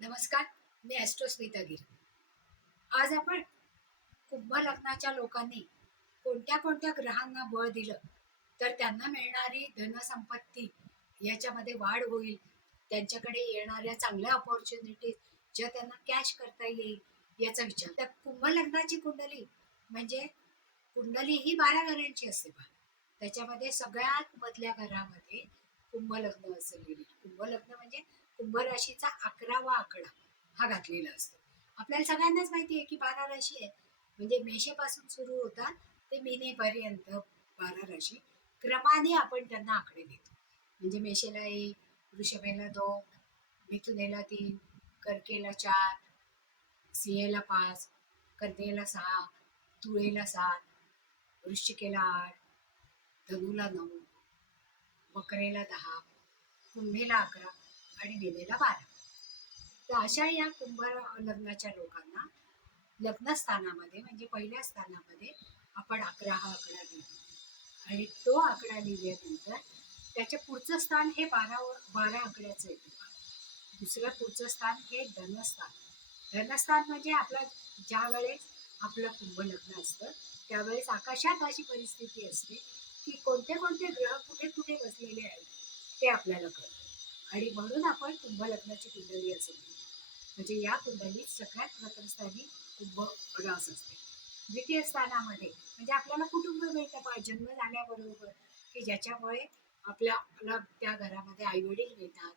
नमस्कार मी ॲस्ट्रो स्मिता गिर आज आपण कुंभ लग्नाच्या लोकांनी कोणत्या कोणत्या ग्रहांना बळ दिलं तर त्यांना मिळणारी धनसंपत्ती याच्यामध्ये वाढ होईल त्यांच्याकडे येणाऱ्या चांगल्या ऑपॉर्च्युनिटीज ज्या त्यांना कॅश करता येईल याचा विचार. त्या कुंभ लग्नाची कुंडली म्हणजे कुंडली ही बारा घरांची असते बा त्याच्यामध्ये सगळ्यात मधल्या घरामध्ये कुंभ लग्न असं लिहिलं कुंभ लग्न म्हणजे कुंभ राशीचा अकरावा आकडा हा घातलेला असतो. आपल्याला सगळ्यांनाच माहिती आहे की बारा राशी आहे म्हणजे मेषेपासून सुरू होतात ते मिनेपर्यंत बारा राशी. क्रमाने आपण त्यांना आकडे देतो. म्हणजे मेषेला एक वृषभेला दोन मिथुनेला तीन कर्केला चार सिंहेला पाच कन्येला सहा तुळेला सात वृश्चिकेला आठ धनुला नऊ मकरेला दहा कुंभेला अकरा आणि दिलेला बारा. तर अशा या कुंभ लग्नाच्या लोकांना लग्नस्थानामध्ये म्हणजे पहिल्या स्थानामध्ये आपण अकरा हा आकडा लिहितो आणि तो आकडा लिहिल्यानंतर त्याच्या पुढचं स्थान हे बारा बारा आकड्याचं येतं दुसरं पुढचं स्थान हे धनस्थान. धनस्थान म्हणजे आपला ज्या वेळेस आपलं कुंभ लग्न असतं त्यावेळेस आकाशात अशी परिस्थिती असते की कोणते कोणते ग्रह कुठे कुठे बसलेले आहेत ते आपल्याला कळतं. आणि म्हणून आपण कुंभ लग्नाची कुंडली असं म्हणतो म्हणजे या कुंडलीत सगळ्यात प्रथम स्थानी कुंभ रस असते. द्वितीय स्थानामध्ये म्हणजे आपल्याला कुटुंब मिळतं पहा जन्म झाल्याबरोबर की ज्याच्यामुळे आपल्याला त्या घरामध्ये आईवडील मिळतात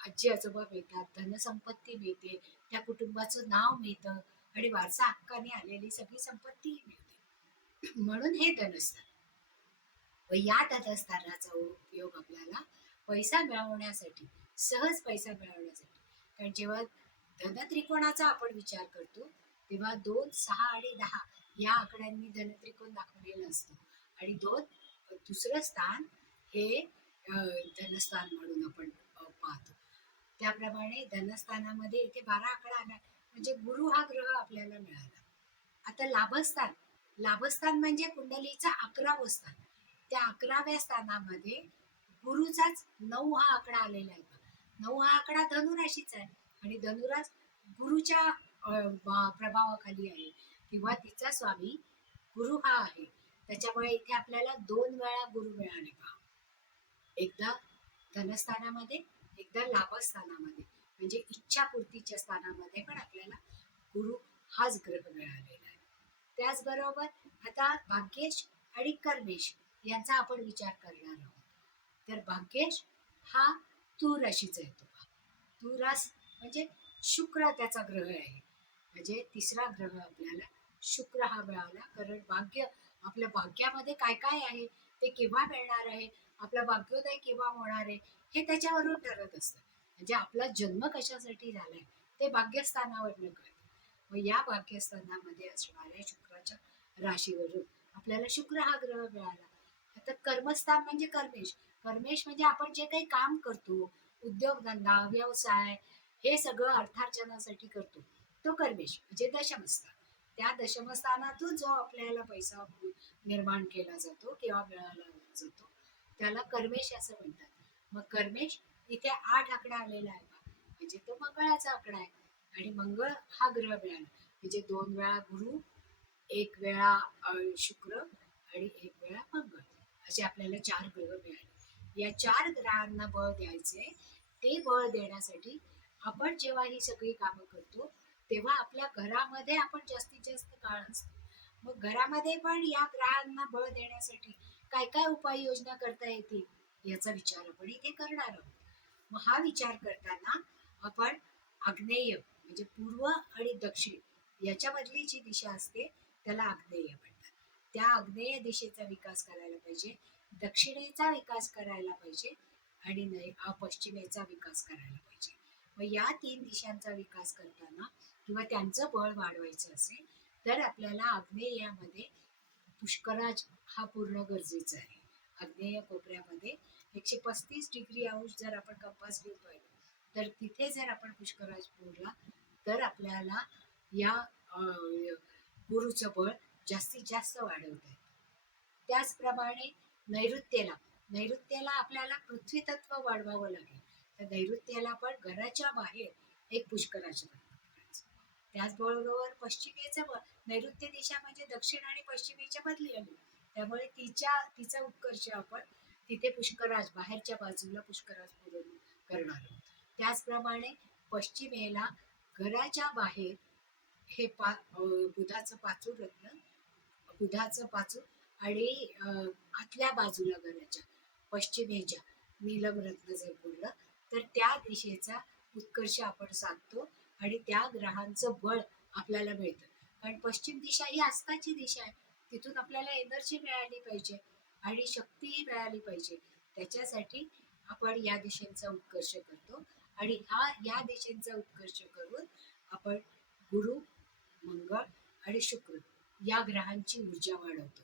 आजी आजोबा मिळतात धनसंपत्ती मिळते त्या कुटुंबाचं नाव मिळतं आणि वारसा हक्काने आलेली सगळी संपत्ती मिळते. म्हणून हे धनस्थान. व या धनस्थानाचा उपयोग आपल्याला पैसा मिळवण्यासाठी सहज पैसा मिळवण्यासाठी. कारण जेव्हा धनत्रिकोणाचा आपण विचार करतो तेव्हा दोन सहा आणि दहा या आकड्यांनी धनत्रिकोण दाखवलेलं असतं. आणि दोन दुसरं स्थान हे धनस्थान म्हणून आपण पाहतो. त्याप्रमाणे धनस्थानामध्ये इथे बारा आकडा आला म्हणजे गुरु हा ग्रह आपल्याला मिळाला. आता लाभस्थान लाभस्थान म्हणजे कुंडलीचा अकरावं स्थान. त्या अकराव्या स्थानामध्ये गुरुचाच नऊ हा आकडा आलेला आहे नऊ हा आकडा धनुराशीचा आहे. आणि धनुराज गुरुच्या प्रभावाखाली आहे. किंवा तिचा स्वामी गुरु हा आहे. त्याच्यामुळे इथे आपल्याला दोन वेळा गुरु मिळाले पहा. एकदा धनस्थानामध्ये एकदा लाभस्थानामध्ये. म्हणजे इच्छापूर्तीच्या स्थानामध्ये पण आपल्याला गुरु हाच ग्रह मिळालेला आहे. त्याचबरोबर आता भाग्येश आणि कर्मेश यांचा आपण विचार करणार आहोत. तर भाग्येश हा तूर राशीचा येतो. तूर रास म्हणजे शुक्र त्याचा ग्रह आहे. म्हणजे तिसरा ग्रह आपल्याला शुक्र हा मिळाला. कारण भाग्य आपल्या भाग्यामध्ये काय काय आहे? ते केव्हा मिळणार आहे? आपला भाग्योदय केव्हा होणार आहे? हे त्याच्यावरून ठरत असतं. म्हणजे आपला जन्म कशासाठी झालाय? ते भाग्यस्थानावरनं कळतं. मग या भाग्यस्थानामध्ये असणाऱ्या शुक्राच्या राशीवरून आपल्याला शुक्र हा ग्रह मिळाला. आता कर्मस्थान म्हणजे कर्मेश. कर्मेश म्हणजे आपण जे काही काम करतो उद्योगधंदा व्यवसाय हे सगळं अर्थार्जनासाठी करतो तो कर्मेश म्हणजे दशमस्थान. त्या दशमस्थानातून जो आपल्याला पैसा निर्माण केला जातो किंवा मिळाला जातो त्याला कर्मेश असं म्हणतात. मग कर्मेश इथे आठ आकडा आलेला आहे बा. म्हणजे तो मंगळाचा आकडा आहे आणि मंगळ हा ग्रह मिळाला. म्हणजे दोन वेळा गुरु एक वेळा शुक्र आणि एक वेळा मंगळ. असे आपल्याला चार ग्रह मिळाले. या चार ग्रहांना बळ द्यायचे ते बळ देण्यासाठी आपण जेव्हा ही सगळी कामं करतो तेव्हा आपल्या घरामध्ये आपण जास्तीत जास्त काळ असतो. मग घरामध्ये पण या ग्रहांना बळ देण्यासाठी काय काय उपाययोजना करता येतील याचा विचार आपण इथे करणार आहोत. मग हा विचार करताना आपण आग्नेय म्हणजे पूर्व आणि दक्षिण याच्यामधली जी दिशा असते त्याला आग्नेय म्हणतात. त्या आग्नेय दिशेचा विकास करायला पाहिजे दक्षिणेचा विकास करायला पाहिजे आणि पश्चिमेचा विकास करायला पाहिजे. मग या तीन दिशांचा विकास करताना किंवा त्यांचं बळ वाढवायचं असेल तर आपल्याला आग्नेयामध्ये पुष्कराज हा पूर्ण गरजेचा आहे. आग्नेय कोपऱ्यामध्ये एकशे पस्तीस डिग्री अंश जर आपण कंपास घेऊन पाहिलं तर तिथे जर आपण पुष्कराज पूरला तर आपल्याला या गुरुचं बळ जास्तीत जास्त वाढवत आहे त्याचप्रमाणे नैऋत्येला नैऋत्येला आपल्याला पृथ्वी तत्व वाढवावं लागेल. तर नैऋत्येला पण घराच्या बाहेर एक पुष्कराचं त्याचबरोबर पश्चिमेचं नैऋत्य दिशा म्हणजे दक्षिण आणि पश्चिमेच्या बदली आली त्यामुळे तिच्या तिचा उत्कर्ष आपण तिथे पुष्कराज बाहेरच्या बाजूला पुष्कराज पूर्ण करणार त्याचप्रमाणे पश्चिमेला घराच्या बाहेर हे पा बुधाचं पाचूर रत्न बुधाचं पाचू आणि आतल्या बाजूला घराच्या पश्चिमेच्या. नीलम रत्न जर बोललं तर त्या दिशेचा उत्कर्ष आपण साधतो आणि त्या ग्रहांचं बळ आपल्याला मिळतं. कारण पश्चिम दिशा ही आस्थाची दिशा आहे. तिथून आपल्याला एनर्जी मिळाली पाहिजे आणि शक्तीही मिळाली पाहिजे. त्याच्यासाठी आपण या दिशेचा उत्कर्ष करतो आणि हा या दिशेचा उत्कर्ष करून आपण गुरु मंगळ आणि शुक्र या ग्रहांची ऊर्जा वाढवतो.